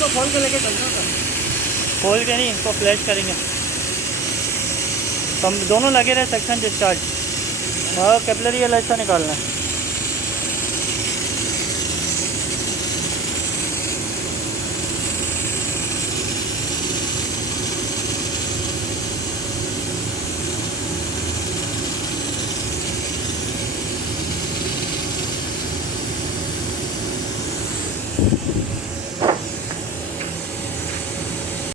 इसको खोल के लेके चलते हैं। खोल के नहीं, इसको फ्लैश करेंगे। हम दोनों लगे रहे सेक्शन डिस्चार्ज और कैपिलरी का हिस्सा निकालना है।